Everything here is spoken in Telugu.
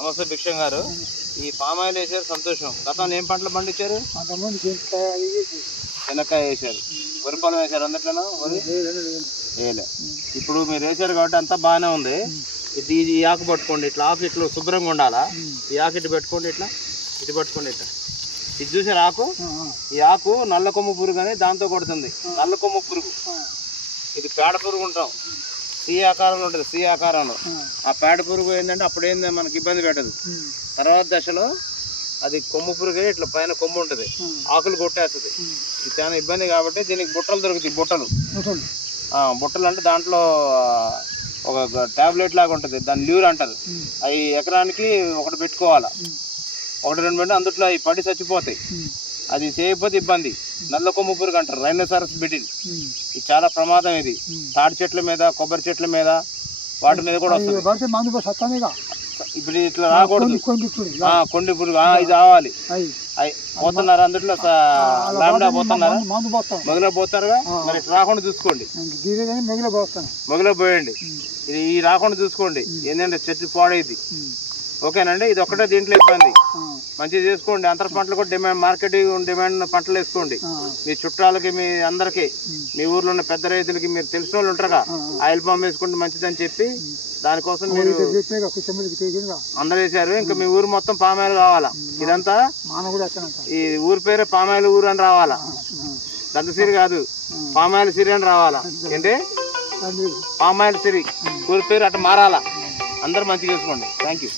నమస్తే భిక్షం గారు. ఈ పామాయిల్ వేసారు, సంతోషం. గతంలో ఏం పంటలు పండించారు? శనక్కాయ వేసారు, వరి పొలం వేసారు. అందుట్లోనూ వరి వేయలే. ఇప్పుడు మీరు వేసారు కాబట్టి అంతా బాగానే ఉంది. ఇది ఈ ఆకు పట్టుకోండి, ఇట్లా ఆకు ఇట్లా శుభ్రంగా ఉండాలా. ఈ ఆకు ఇటు పెట్టుకోండి, ఇట్లా ఇటు పట్టుకోండి. ఇట్లా ఇది చూసారు ఆకు? ఈ ఆకు నల్ల కొమ్ము పురుగు అని దాంతో కొడుతుంది. నల్ల కొమ్ము పురుగు ఇది పేడ పురుగు ఉంటాం, సి ఆకారంలో ఉంటుంది. సి ఆకారంలో ఆ పేడ పురుగు ఏంటంటే అప్పుడు ఏంది మనకి ఇబ్బంది పెట్టదు. తర్వాత దశలో అది కొమ్ము పురుగే ఇట్లా పైన కొమ్ము ఉంటుంది, ఆకులు కొట్టేస్తుంది. ఇది చాలా ఇబ్బంది కాబట్టి దీనికి బుట్టలు దొరుకుతాయి. బుట్టలు అంటే దాంట్లో ఒక ట్యాబ్లెట్ లాగా ఉంటుంది, దాన్ని ల్యూర్ అంటారు. అవి ఎకరానికి ఒకటి పెట్టుకోవాలా, ఒకటి రెండు పెట్టి అందుట్లో అవి పడి చచ్చిపోతాయి. అది చేయకపోతే ఇబ్బంది. నల్ల కొమ్ము పురుగు అంటారు, రైనోసారస్ బెటిల్. ఇది చాలా ప్రమాదం. ఇది తాడి చెట్ల మీద, కొబ్బరి చెట్ల మీద, వాటి మీద కూడా వస్తుంది. ఇప్పుడు ఇట్లా రాకూడదు. కొండి పురుగు ఇది రావాలి. పోతున్నారా అందుట్లో లాండా పోతున్నారా? మొగలో పోతారుగా, మరి ఇట్లా రాకుండా చూసుకోండి. మొగలో పోయండి. ఇది ఈ రాకుండా చూసుకోండి. ఏంటంటే చెట్టు పాడైంది. ఓకేనండి. ఇది ఒక్కటే దీంట్లో ఇబ్బంది. మంచిగా చేసుకోండి. అంతర పంటలు కూడా డిమాండ్, మార్కెటింగ్ డిమాండ్ పంటలు వేసుకోండి. మీ చుట్టాలకి, మీ అందరికి, మీ ఊర్లో ఉన్న పెద్ద రైతులకి, మీరు తెలిసిన వాళ్ళు ఉంటారుగా, ఆయిల్ పామ్ వేసుకుంటే మంచిదని చెప్పి దానికోసం మీరు అందరూ వేసారు. ఇంకా మీ ఊరు మొత్తం పామాయిల్ కావాలా. ఇదంతా ఈ ఊరి పేరే పామాయిల్ ఊరు అని రావాలా. దంతసిరి కాదు, పామాయిల్ సిరి అని రావాలా. ఏంటి? పామాయిల్ సిరి ఊరి పేరు అట్లా మారాలా. అందరూ మంచిగా చేసుకోండి. Thank you.